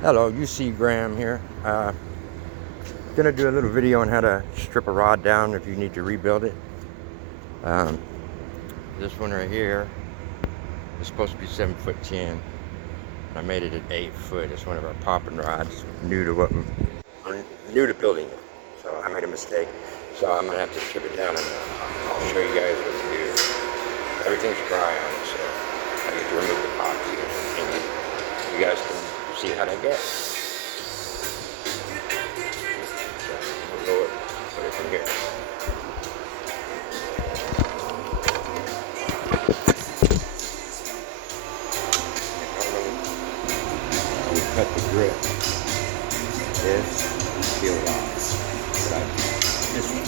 Hello, UC Graham here. Gonna do a little video on how to strip a rod down if you need to rebuild it. Um, this one right here is supposed to be 7'10". I made it at 8 foot. It's one of our popping rods, new to building it. So I made a mistake. So I'm gonna have to strip it down, and I'll show you guys what to do. Everything's dry on it, so I get to remove the epoxy, and you guys can see how that goes. We'll put it from here. We cut the grip. This peeled off. But this one.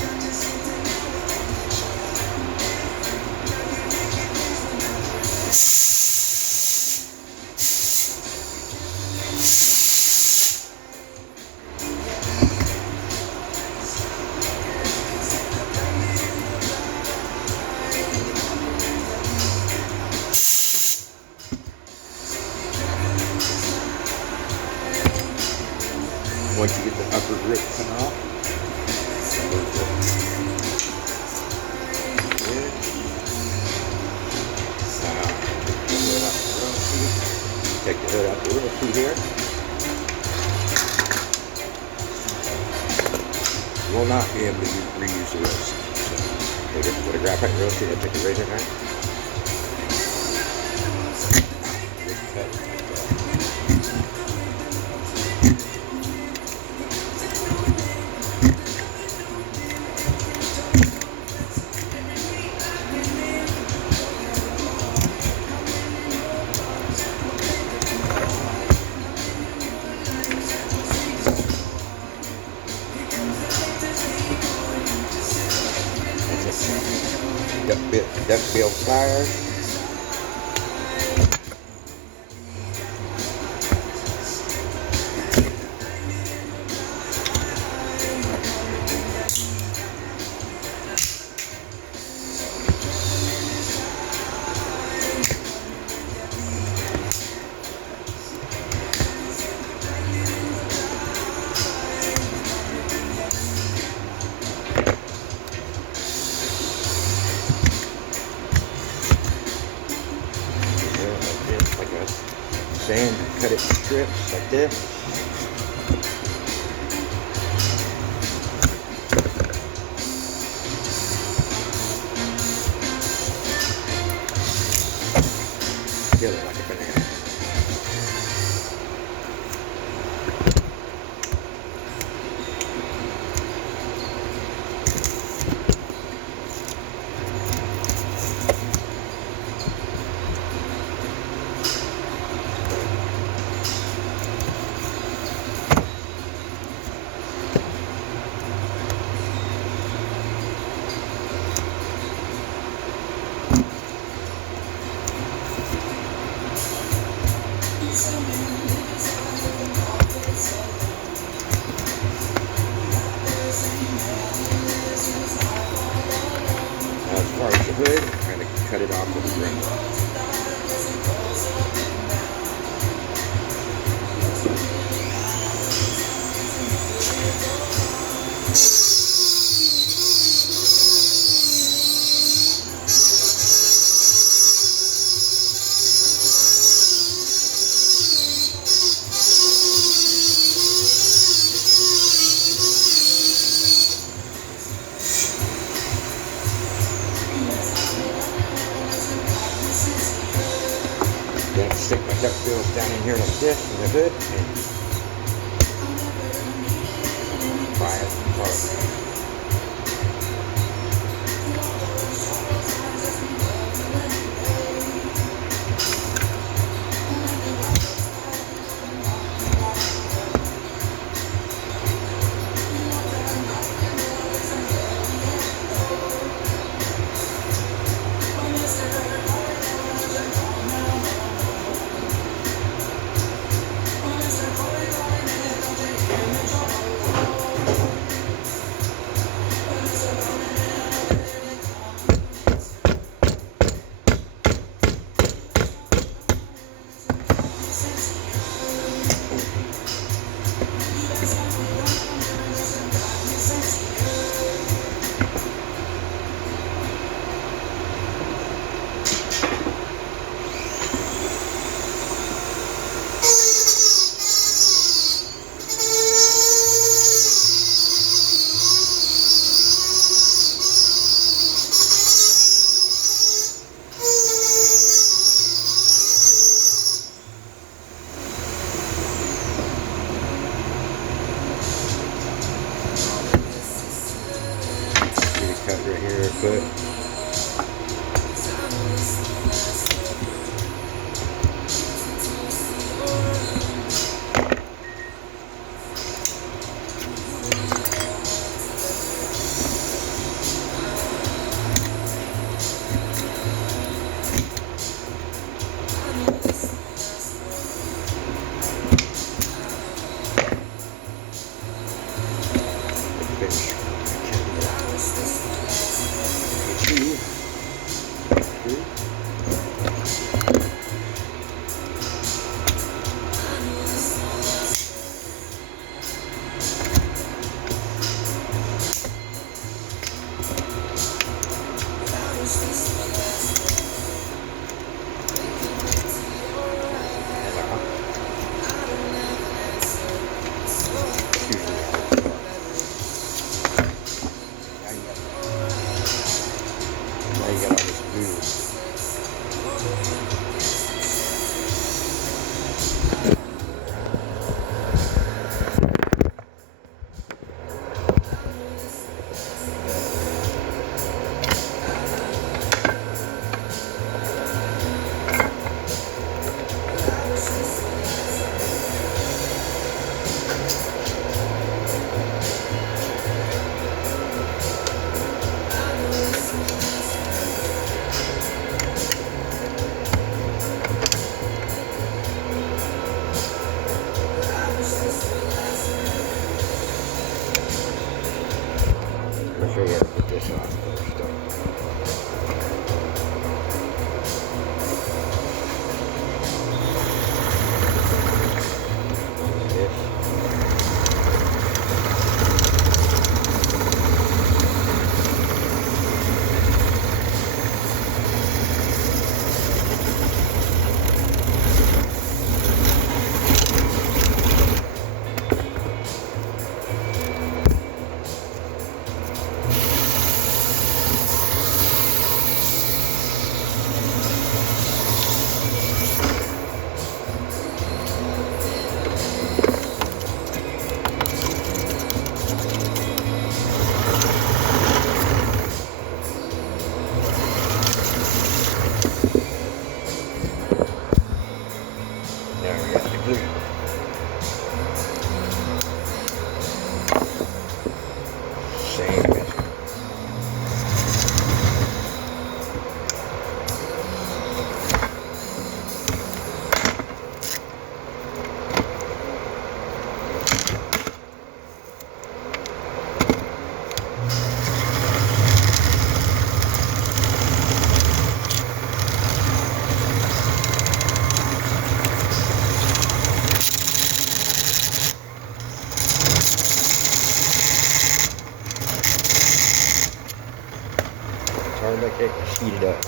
Once you get the upper grip cut off, take the hood out the little sheet here. You will not be able to reuse the rail seat. So with a graphite rail seat, I take a razor knife. Just cut it like that. Duckbill pliers. Sand and cut it in strips like this. Peel it like a banana. As far as the hood, I'm going to cut it off with a ring. Then stick my duckbills down in here like this in the hood and pry it apart. right here a foot. Finish. Now you got all this glue. I'll show you how to put this on first though. There we got the glue. Same as hard like that, just heat it up.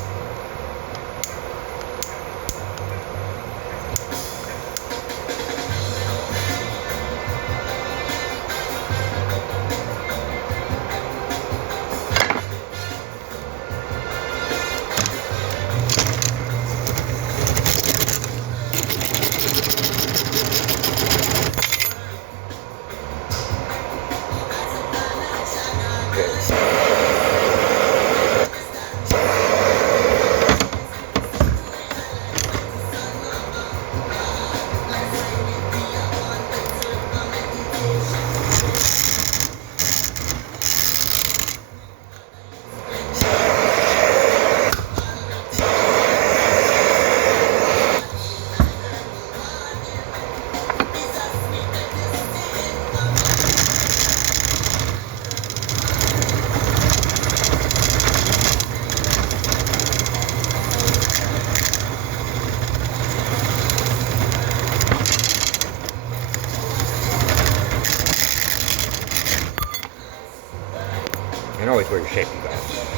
And always wear your safety glasses.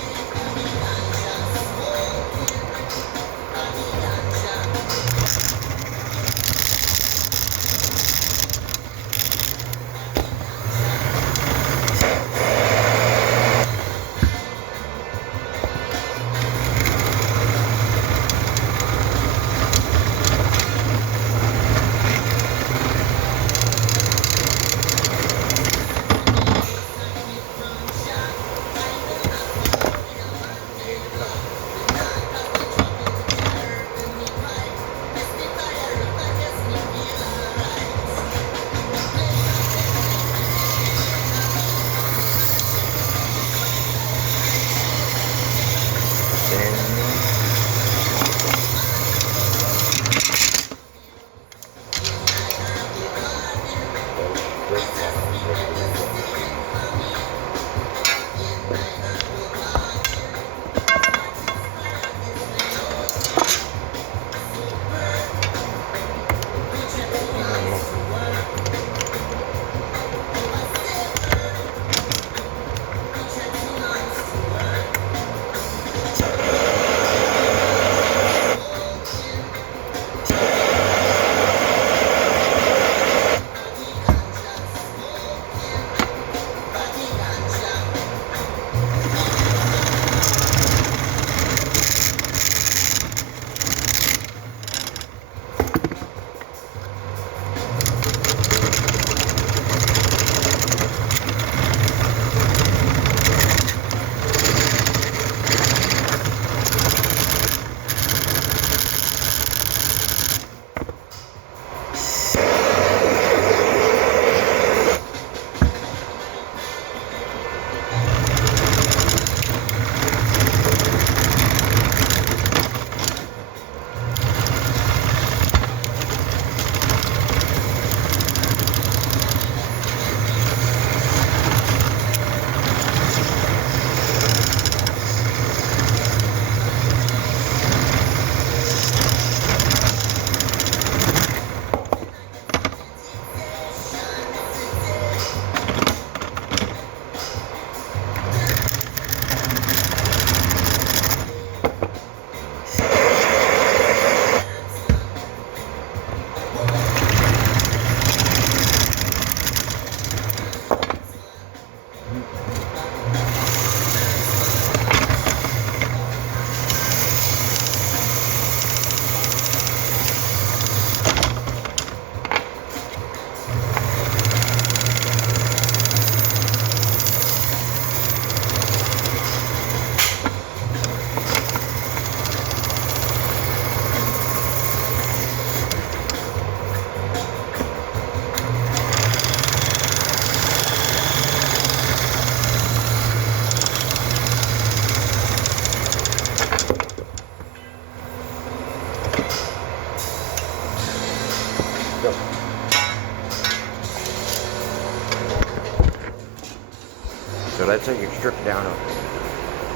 So that's how you strip down.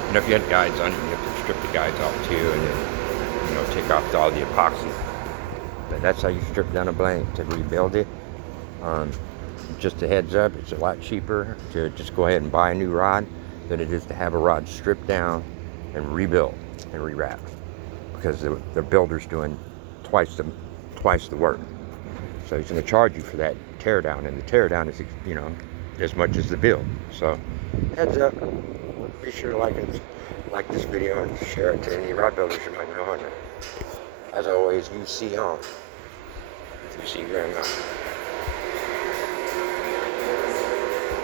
And if you had guides on, you have to strip the guides off too, and then, you know, take off all the epoxy. But that's how you strip down a blank to rebuild it. Just a heads up, it's a lot cheaper to just go ahead and buy a new rod than it is to have a rod stripped down and rebuilt and rewrapped, because the builder's doing twice the work. So he's going to charge you for that tear down, and the tear down is, you know, as much as the build. So heads up, be sure to like this video and share it to any rod builders you might know. And as always, you see on. You see very much.